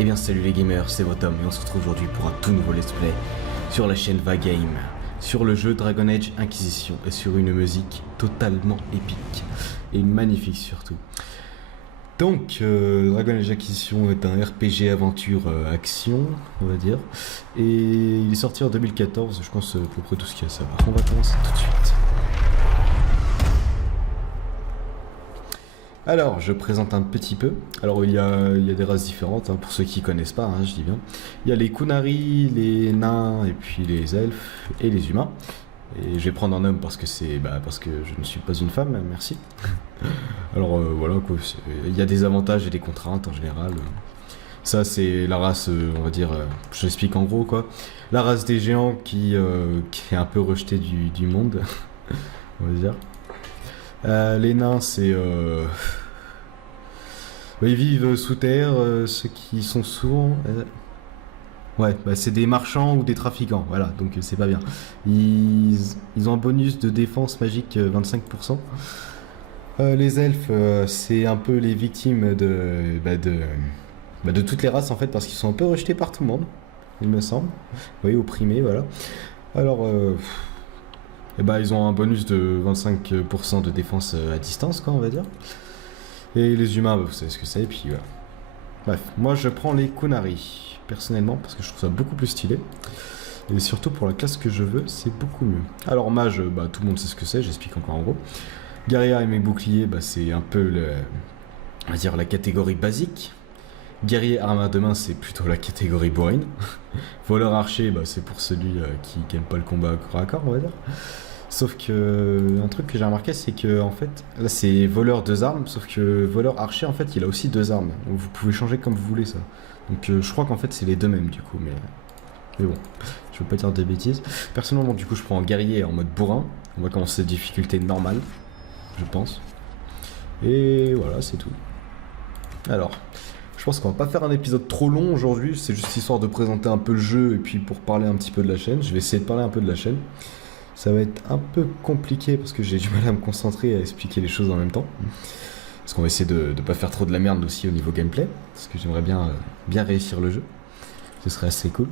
Eh bien salut les gamers, c'est Votom et on se retrouve aujourd'hui pour un tout nouveau let's play sur la chaîne Vagame, sur le jeu Dragon Age Inquisition et sur une musique totalement épique et magnifique surtout. Donc Dragon Age Inquisition est un RPG aventure action, on va dire, et il est sorti en 2014, je pense à peu près tout ce qu'il y a à savoir. On va commencer tout de suite. Alors, je présente un petit peu. Alors, il y a des races différentes, hein, pour ceux qui connaissent pas, hein, je dis bien. Il y a les Kunari, les nains, et puis les elfes, et les humains. Et je vais prendre un homme parce que parce que je ne suis pas une femme, merci. Alors, voilà, quoi. Il y a des avantages et des contraintes, en général. Ça, c'est la race, on va dire, je l'explique en gros, quoi. La race des géants qui est un peu rejetée du monde, on va dire. Les nains, c'est... ils vivent sous terre, ceux qui sont sourds... Ouais, c'est des marchands ou des trafiquants, voilà, donc c'est pas bien. Ils ont un bonus de défense magique 25%. Les elfes, c'est un peu les victimes de toutes les races, en fait, parce qu'ils sont un peu rejetés par tout le monde, il me semble. Oui, opprimés, voilà. Alors... ils ont un bonus de 25% de défense à distance, quoi, on va dire. Et les humains, vous savez ce que c'est, et puis voilà. Bref, moi je prends les Kunari, personnellement, parce que je trouve ça beaucoup plus stylé. Et surtout pour la classe que je veux, c'est beaucoup mieux. Alors mage, tout le monde sait ce que c'est, j'explique encore en gros. Guerrier et mes boucliers, c'est un peu on va dire la catégorie basique. Guerrier arme à deux mains, c'est plutôt la catégorie bourrine. Voleur archer, c'est pour celui qui aime pas le combat corps à corps, on va dire. Sauf que un truc que j'ai remarqué, c'est que en fait, là c'est voleur deux armes, sauf que voleur archer, en fait, il a aussi deux armes. Donc vous pouvez changer comme vous voulez ça. Donc je crois qu'en fait c'est les deux mêmes du coup, mais bon, je veux pas dire de bêtises. Personnellement, du coup, je prends un guerrier en mode bourrin. On va commencer difficulté normale, je pense. Et voilà, c'est tout. Alors. Je pense qu'on va pas faire un épisode trop long aujourd'hui, c'est juste histoire de présenter un peu le jeu et puis pour parler un petit peu de la chaîne. Je vais essayer de parler un peu de la chaîne. Ça va être un peu compliqué parce que j'ai du mal à me concentrer et à expliquer les choses en même temps. Parce qu'on va essayer de pas faire trop de la merde aussi au niveau gameplay, parce que j'aimerais bien réussir le jeu. Ce serait assez cool.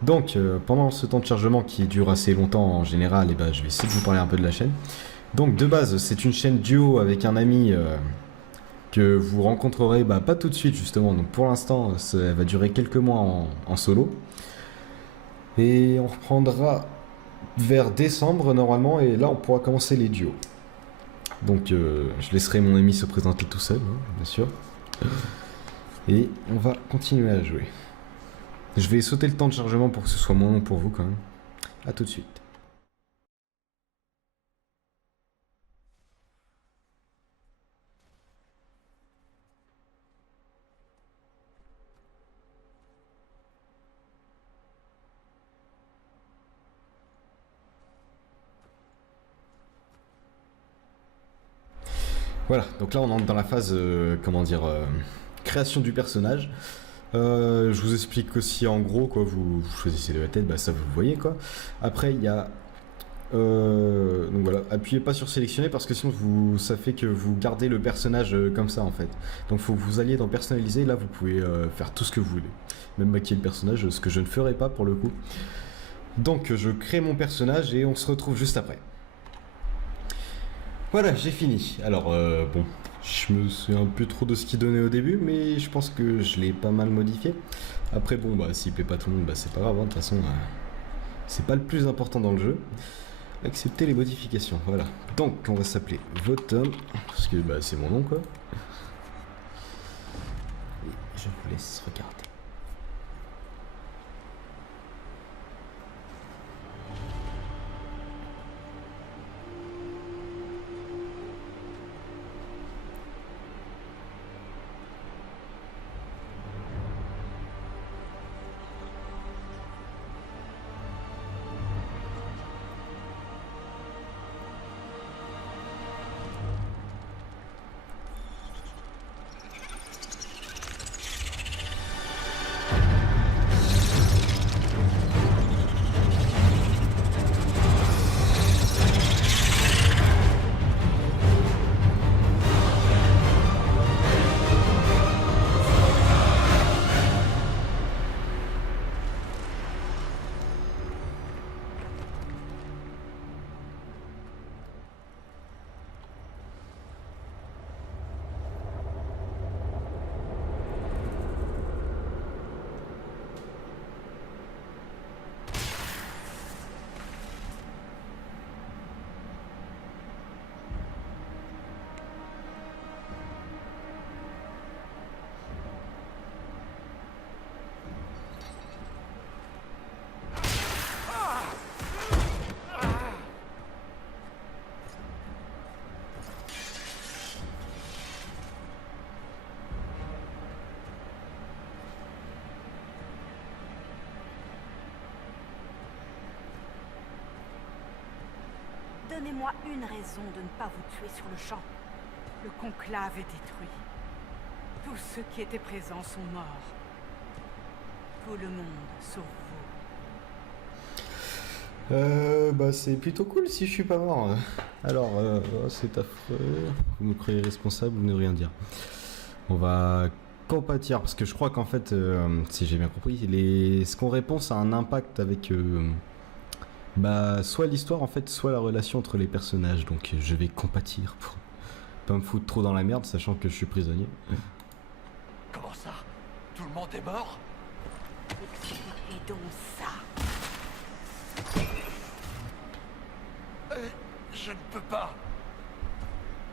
Donc pendant ce temps de chargement qui dure assez longtemps en général, je vais essayer de vous parler un peu de la chaîne. Donc de base, c'est une chaîne duo avec un ami... que vous rencontrerez pas tout de suite justement, donc pour l'instant ça va durer quelques mois en solo et on reprendra vers décembre normalement et là on pourra commencer les duos. Donc je laisserai mon ami se présenter tout seul, hein, bien sûr, et on va continuer à jouer. Je vais sauter le temps de chargement pour que ce soit moins long pour vous quand même. A tout de suite. Voilà, donc là on entre dans la phase, création du personnage. Je vous explique aussi en gros, quoi, vous choisissez la tête, ça vous voyez quoi. Après il y a... donc voilà, appuyez pas sur sélectionner parce que sinon ça fait que vous gardez le personnage comme ça en fait. Donc faut que vous alliez dans personnaliser, là vous pouvez faire tout ce que vous voulez. Même maquiller le personnage, ce que je ne ferai pas pour le coup. Donc je crée mon personnage et on se retrouve juste après. Voilà, j'ai fini. Alors, bon, je me souviens plus trop de ce qu'il donnait au début, mais je pense que je l'ai pas mal modifié. Après, bon, s'il plaît pas tout le monde, c'est pas grave, hein, de toute façon, c'est pas le plus important dans le jeu. Accepter les modifications, voilà. Donc, on va s'appeler Votom, parce que c'est mon nom, quoi. Et je vous laisse regarder. Donnez-moi une raison de ne pas vous tuer sur le champ. Le conclave est détruit. Tous ceux qui étaient présents sont morts. Tout le monde, sauf vous. Bah c'est plutôt cool si je suis pas mort. Alors, oh, c'est affreux. Vous me croyez responsable ou ne rien dire. On va compatir, parce que je crois qu'en fait, si j'ai bien compris, ce qu'on répond, ça a un impact avec... bah, soit l'histoire en fait, soit la relation entre les personnages. Donc je vais compatir pour pas me foutre trop dans la merde, sachant que je suis prisonnier. Comment ça? Tout le monde est mort? Expliquez donc ça. Je ne peux pas.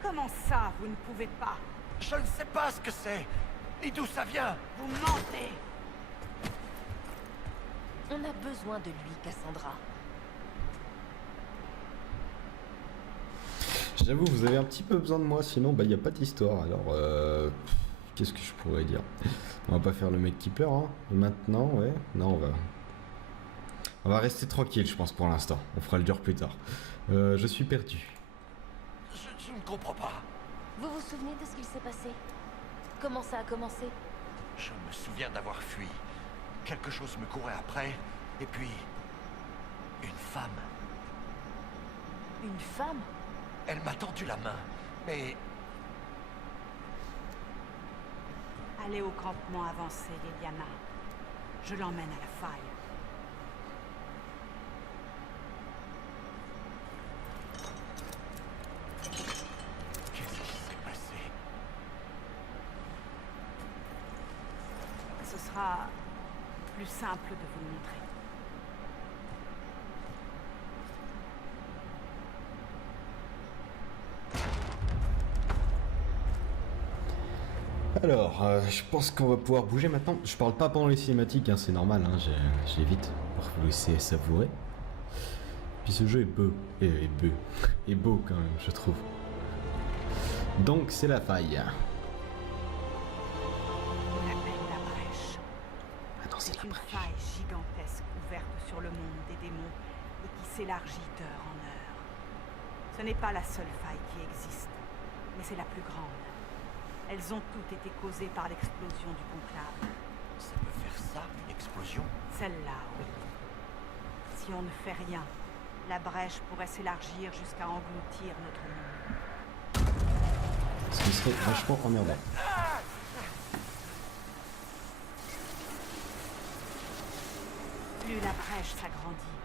Comment ça, vous ne pouvez pas? Je ne sais pas ce que c'est. Et d'où ça vient? Vous mentez. On a besoin de lui, Cassandra. J'avoue, vous avez un petit peu besoin de moi, sinon bah y a pas d'histoire. Alors, qu'est-ce que je pourrais dire? On va pas faire le mec qui pleure, hein. Maintenant, ouais. Non, on va rester tranquille, je pense, pour l'instant. On fera le dur plus tard. Je suis perdu. Je ne comprends pas. Vous vous souvenez de ce qu'il s'est passé? Comment ça a commencé? Je me souviens d'avoir fui. Quelque chose me courait après, et puis... une femme. Une femme? Elle m'a tendu la main, mais... Allez au campement avancé, Liliana. Je l'emmène à la faille. Qu'est-ce qui s'est passé? Ce sera plus simple de vous le montrer. Alors, je pense qu'on va pouvoir bouger maintenant. Je parle pas pendant les cinématiques, hein, c'est normal, hein, j'évite pour vous laisser savourer. Puis ce jeu est beau, est beau quand même, je trouve. Donc c'est la faille. On l'appelle la brèche. Ah non, c'est C'est la une brèche. faille gigantesque ouverte sur le monde des démons et qui s'élargit d'heure en heure. Ce n'est pas la seule faille qui existe, mais c'est la plus grande. Elles ont toutes été causées par l'explosion du conclave. Ça peut faire ça, une explosion? Celle-là, oui. Si on ne fait rien, la brèche pourrait s'élargir jusqu'à engloutir notre monde. Ce qui serait vachement emmerdant. Plus la brèche s'agrandit,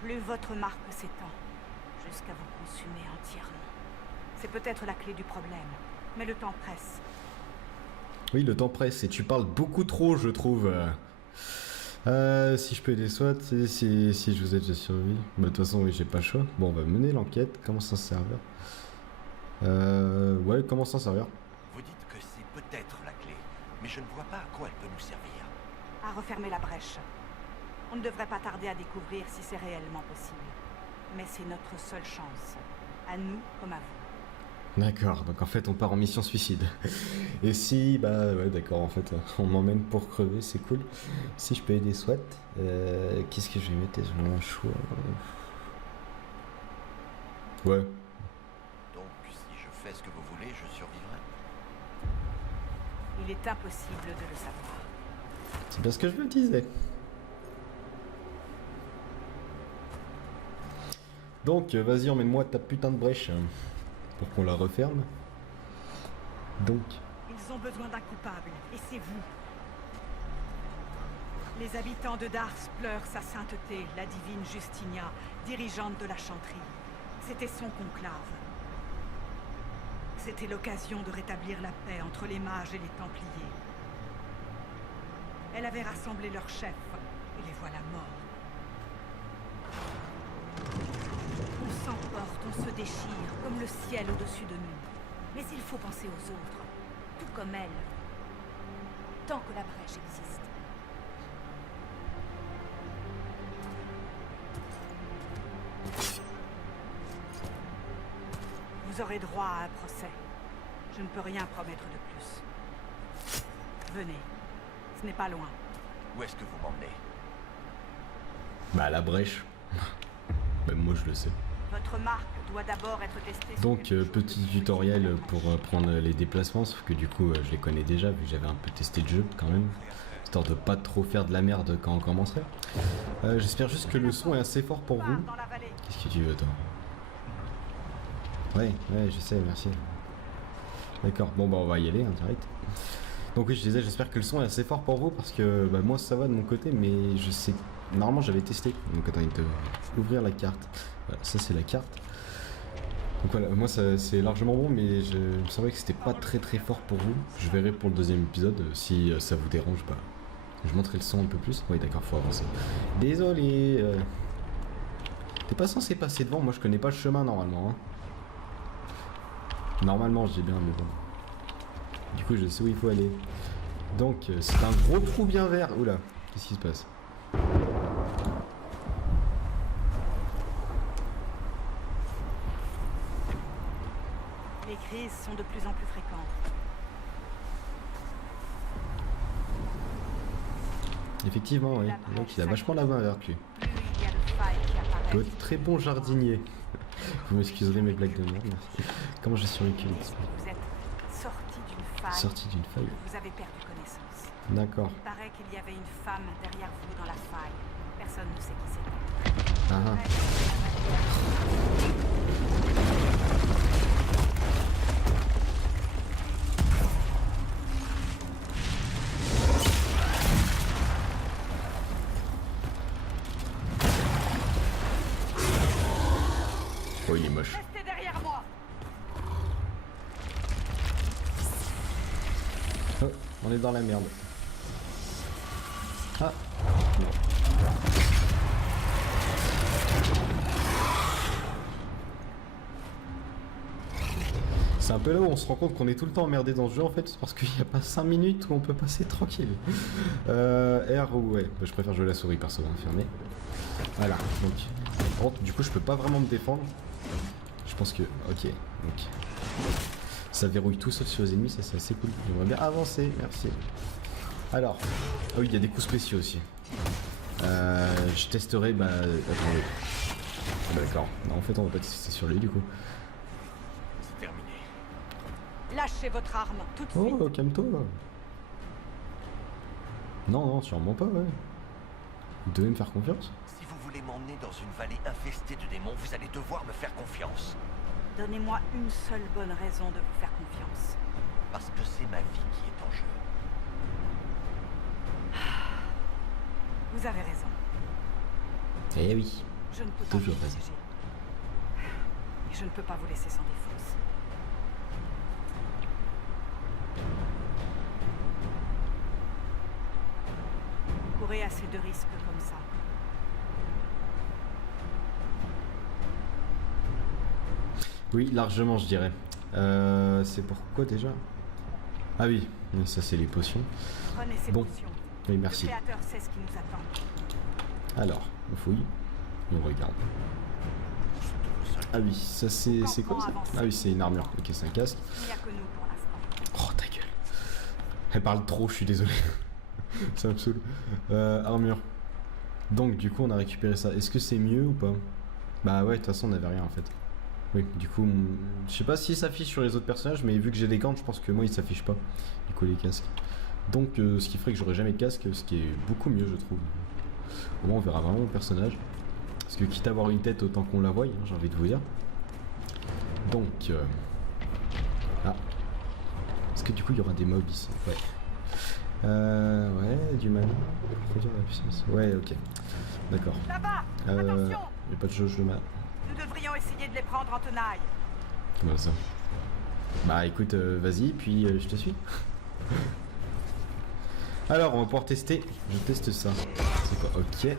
plus votre marque s'étend, jusqu'à vous consumer entièrement. C'est peut-être la clé du problème, mais le temps presse. Oui, le temps presse et tu parles beaucoup trop, je trouve. Si je peux aider SWAT, si je vous aide, je survie. Bah, de toute façon, oui, j'ai pas le choix. Bon, on va mener l'enquête. Comment s'en servir? Ouais, comment s'en servir? Vous dites que c'est peut-être la clé, mais je ne vois pas à quoi elle peut nous servir. À refermer la brèche. On ne devrait pas tarder à découvrir si c'est réellement possible. Mais c'est notre seule chance. À nous comme à vous. D'accord, donc en fait on part en mission suicide. Et si, bah ouais d'accord, en fait on m'emmène pour crever, c'est cool. Si je peux aider SWAT, qu'est-ce que je vais mettre? J'ai un choix. Ouais. Donc, si je fais ce que vous voulez, je survivrai. Il est impossible de le savoir. C'est bien ce que je me disais. Donc vas-y, emmène-moi ta putain de brèche pour qu'on la referme. Donc... Ils ont besoin d'un coupable, et c'est vous. Les habitants de Dars pleurent sa sainteté, la divine Justinia, dirigeante de la chanterie. C'était son conclave. C'était l'occasion de rétablir la paix entre les mages et les templiers. Elle avait rassemblé leurs chefs, et les voilà morts. On s'emporte, on se déchire, comme le ciel au-dessus de nous. Mais il faut penser aux autres, tout comme elle, tant que la brèche existe. Vous aurez droit à un procès. Je ne peux rien promettre de plus. Venez, ce n'est pas loin. Où est-ce que vous m'emmenez? Bah la brèche. Même moi je le sais. Votre marque doit d'abord être testée sur Donc quelque chose petit de tutoriel spécifique. pour prendre les déplacements, sauf que du coup je les connais déjà vu que j'avais un peu testé le jeu quand même, histoire de pas trop faire de la merde quand on commencerait. J'espère juste que le son est assez fort pour vous. Dans la vallée. Qu'est-ce que tu veux toi? Ouais, je sais, merci. D'accord, bon bah on va y aller en direct. Donc oui, je disais, j'espère que le son est assez fort pour vous parce que bah, moi ça va de mon côté, mais je sais, normalement j'avais testé. Donc attends, il te ouvrir la carte. Voilà, ça c'est la carte. Donc voilà, moi c'est largement bon, mais il me semblait que c'était pas très fort pour vous. Je verrai pour le deuxième épisode, si ça vous dérange, bah je montrerai le son un peu plus. Oui d'accord, faut avancer. Désolé. T'es pas censé passer devant, moi je connais pas le chemin normalement. Hein. Normalement je dis bien, mais bon. Du coup je sais où il faut aller. Donc c'est un gros trou bien vert. Oula, qu'est-ce qui se passe? Les crises sont de plus en plus fréquentes. Effectivement, oui. Donc il a vachement la main verte lui. Plus il y a de failles qui apparaissent. Très bon jardinier. Vous m'excuserez mes blagues de merde, merci. Comment j'ai survécu? Vous êtes sorti d'une faille. Sorti d'une faille. Vous avez perdu connaissance. D'accord. Il paraît qu'il y avait une femme derrière vous dans la faille. Personne ne sait qui c'était. Ah ah. Oh, il est moche. Restez derrière moi. Oh, on est dans la merde. Ah. C'est un peu là où on se rend compte qu'on est tout le temps emmerdé dans ce jeu en fait, c'est parce qu'il n'y a pas 5 minutes où on peut passer tranquille. R ou ouais, bah, je préfère jouer la souris perso, fermé. Voilà, donc par contre, du coup je peux pas vraiment me défendre. Je pense que, ok, donc ça verrouille tout sauf sur les ennemis, ça c'est assez cool. J'aimerais bien avancer, merci. Alors, ah oui, il y a des coups spéciaux aussi. Je testerai, bah, attendez. Ah bah, d'accord, non, en fait on va pas tester sur lui du coup. C'est terminé. Lâchez votre arme tout de suite. Oh, calme-toi. Non, sûrement pas, ouais. Vous devez me faire confiance. Si vous voulez m'emmener dans une vallée infestée de démons, vous allez devoir me faire confiance. Donnez-moi une seule bonne raison de vous faire confiance. Parce que c'est ma vie qui est en jeu. Vous avez raison. Eh oui. Je ne peux pas Toujours vous raison. protéger. Et je ne peux pas vous laisser sans défense. Vous courez assez de risques comme ça. Oui, largement, je dirais. C'est pourquoi déjà? Ah oui, ça c'est les potions. Prenez ces Bon. potions. Oui, merci. Le créateur sait ce qui nous attend. Alors, on fouille. Et on regarde. Ah oui, ça c'est quoi ça? Ah oui, c'est une armure. Ok, c'est un casque. Il n'y a que nous pour l'instant. Oh ta gueule. Elle parle trop, je suis désolé. Ça me saoule. Armure. Donc du coup on a récupéré ça. Est-ce que c'est mieux ou pas? Bah ouais, de toute façon on avait rien en fait. Oui, du coup, je sais pas s'il s'affiche sur les autres personnages, mais vu que j'ai des gants, je pense que moi il s'affiche pas. Du coup les casques. Donc ce qui ferait que j'aurais jamais de casque, ce qui est beaucoup mieux je trouve. Au moins on verra vraiment mon personnage. Parce que quitte à avoir une tête autant qu'on la voie, hein, j'ai envie de vous dire. Donc... Ah. Est-ce que du coup il y aura des mobs ici? Ouais. Ouais, du mana. Produire la puissance. Ouais, ok. D'accord. Là-bas! Attention! Y'a pas de jauge de mana. Nous devrions essayer de les prendre en tenaille. Comment ça? Bah écoute, vas-y, puis je te suis. Alors, on va pouvoir tester. Je teste ça. C'est quoi? Ok.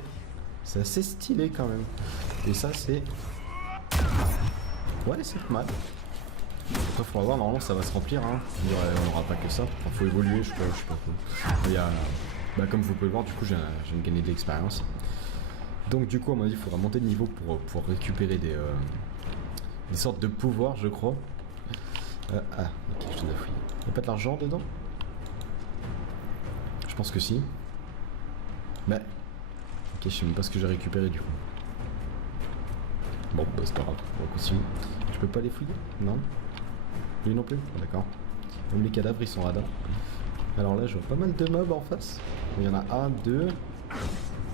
C'est assez stylé quand même. Et ça, c'est... Ouais, c'est pas mal. Après, faut voir, normalement ça va se remplir, hein. On n'aura pas que ça. Enfin, faut évoluer, je sais pas. Il y a... Bah, comme vous pouvez le voir, du coup, j'ai gagné de l'expérience. Donc, du coup, à mon avis, il faudra monter de niveau pour récupérer des sortes de pouvoirs, je crois. Ah, ok, je te dois fouiller. Y'a pas de l'argent dedans? Je pense que si. Bah. Ok, je sais même pas ce que j'ai récupéré du coup. Bon, bah c'est pas grave, on va continuer. Je peux pas les fouiller? Non. Lui non plus? Ah, d'accord. Même les cadavres ils sont radars. Alors là je vois pas mal de mobs en face. Il y en a un, deux.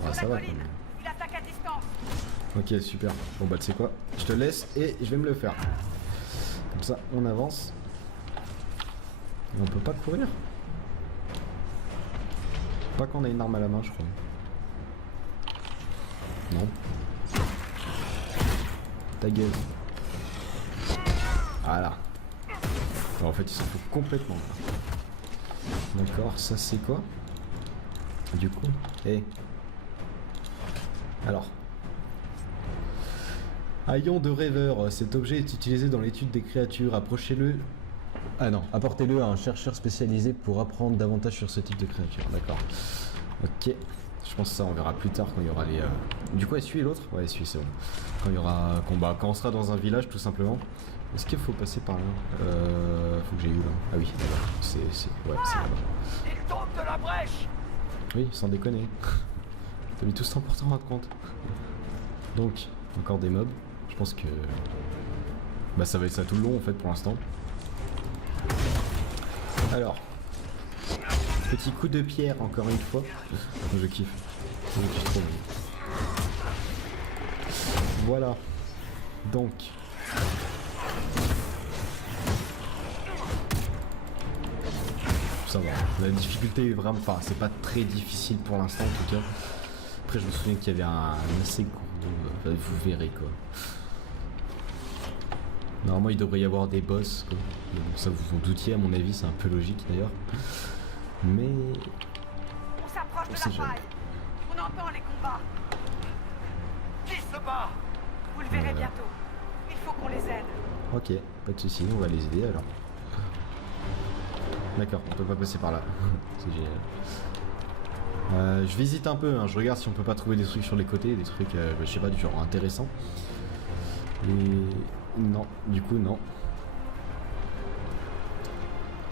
Ah ça va quand même. Il attaque à distance. Ok super. Bon bah tu sais quoi? Je te laisse et je vais me le faire. Comme ça on avance. Et on peut pas courir? Pas qu'on a une arme à la main je crois. Non. Ta gueule. Voilà. Alors, en fait, il s'en fout complètement. D'accord, ça c'est quoi? Du coup, Alors. Haillon de rêveur. Cet objet est utilisé dans l'étude des créatures. Approchez-le. Ah non, apportez-le à un chercheur spécialisé pour apprendre davantage sur ce type de créature. D'accord. Ok. Je pense que ça on verra plus tard quand il y aura les... Du coup, celui et l'autre? Ouais, celui c'est bon. Quand il y aura combat, quand on sera dans un village tout simplement. Est-ce qu'il faut passer par là? Faut que j'aille où là? Ah oui, d'accord. C'est là-bas. Il tombe de la brèche. Oui, sans déconner. T'as mis tout ce temps pour t'en rendre compte. Donc, encore des mobs. Je pense que... Bah ça va être ça tout le long en fait pour l'instant. Alors... Petit coup de pierre encore une fois. Je kiffe. Je kiffe trop. Voilà. Donc. Ça va. La difficulté est vraiment... Enfin, c'est pas très difficile pour l'instant en tout cas. Après, je me souviens qu'il y avait un assez gros... Enfin, vous verrez quoi. Normalement, il devrait y avoir des boss quoi. Donc, ça vous en doutiez à mon avis, c'est un peu logique d'ailleurs. Mais... On s'approche de la faille. On entend les combats. Qui se bat? Vous le verrez bientôt. Il faut qu'on les aide. Ok, pas de soucis, on va les aider alors. D'accord, on peut pas passer par là. C'est génial. Je visite un peu, hein. Je regarde si on peut pas trouver des trucs sur les côtés, des trucs, je sais pas, du genre intéressant. Et... Non, du coup non.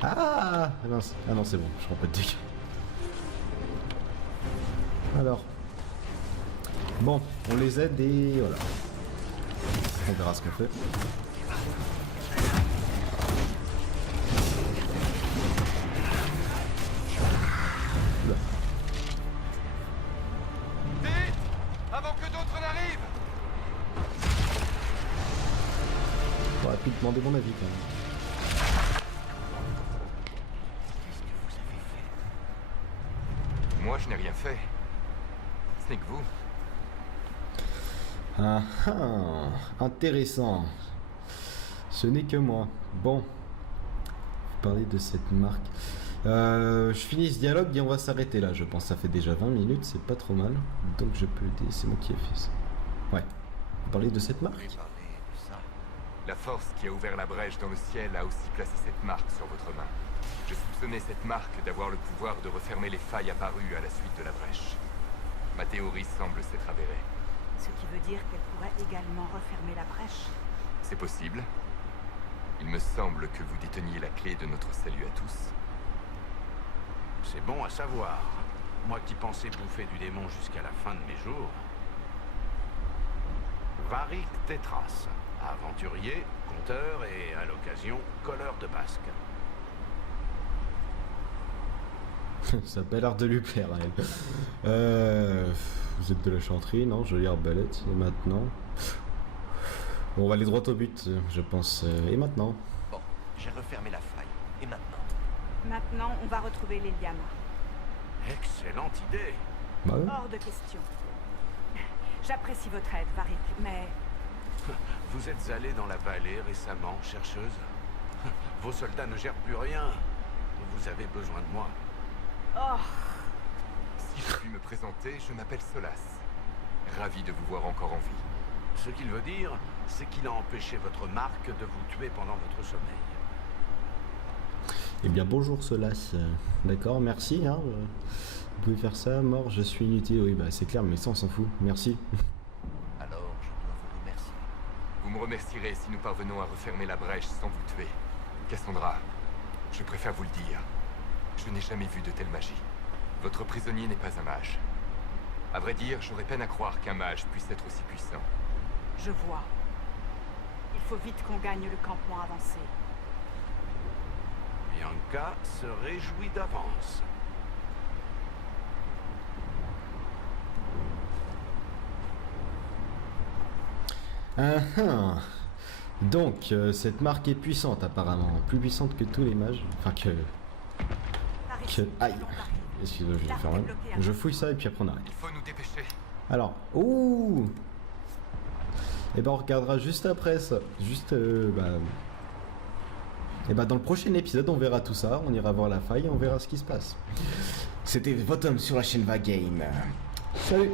Ah mince. Ah non c'est bon, je prends pas de dégâts. Alors. Bon, on les aide et voilà. On verra ce qu'on fait. Là. Vite, avant que d'autres n'arrivent. J'aurais pu demander mon avis quand même. Moi, je n'ai rien fait. Ce n'est que vous. Ah ah, intéressant. Ce n'est que moi. Bon. Vous parlez de cette marque. Je finis ce dialogue et on va s'arrêter là. Je pense que ça fait déjà 20 minutes, c'est pas trop mal. Donc je peux aider, c'est moi qui ai fait ça. Ouais. Vous parlez de cette marque? La force qui a ouvert la brèche dans le ciel a aussi placé cette marque sur votre main. Je soupçonnais cette marque d'avoir le pouvoir de refermer les failles apparues à la suite de la brèche. Ma théorie semble s'être avérée. Ce qui veut dire qu'elle pourrait également refermer la brèche. C'est possible. Il me semble que vous déteniez la clé de notre salut à tous. C'est bon à savoir. Moi qui pensais bouffer du démon jusqu'à la fin de mes jours. Varric Tétras, aventurier, conteur et, à l'occasion, colleur de basque. Ça a pas l'air de lui plaire à elle. Vous êtes de la chanterie, non? Jolie arbalète. Et maintenant? Bon, on va aller droit au but, je pense. Et maintenant? Bon, j'ai refermé la faille. Et maintenant? Maintenant, on va retrouver l'Eliana. Excellente idée. Bah ouais. Hors de question. J'apprécie votre aide, Varric, mais... Vous êtes allé dans la vallée récemment, chercheuse. Vos soldats ne gèrent plus rien. Vous avez besoin de moi. Oh, Si je puis me présenter, je m'appelle Solas. Ravi de vous voir encore en vie. Ce qu'il veut dire, c'est qu'il a empêché votre marque de vous tuer pendant votre sommeil. Eh bien bonjour Solas. D'accord, merci. Hein. Vous pouvez faire ça, mort, je suis inutile. Oui, bah c'est clair, mais ça on s'en fout. Merci. Alors, je dois vous remercier. Vous me remercierez si nous parvenons à refermer la brèche sans vous tuer. Cassandra, je préfère vous le dire. Je n'ai jamais vu de telle magie. Votre prisonnier n'est pas un mage. À vrai dire, j'aurais peine à croire qu'un mage puisse être aussi puissant. Je vois. Il faut vite qu'on gagne le campement avancé. Bianca se réjouit d'avance. Donc, cette marque est puissante apparemment, plus puissante que tous les mages. Enfin Par ici, Aïe. on arrive. Excuse-moi, je vais faire mal. Je fouille ça et puis après on arrête. Il faut nous dépêcher. Alors, ouh. Et ben on regardera juste après ça. Juste, et bah dans le prochain épisode on verra tout ça, on ira voir la faille et on verra ce qui se passe. C'était votre homme sur la chaîne Vagame. Salut.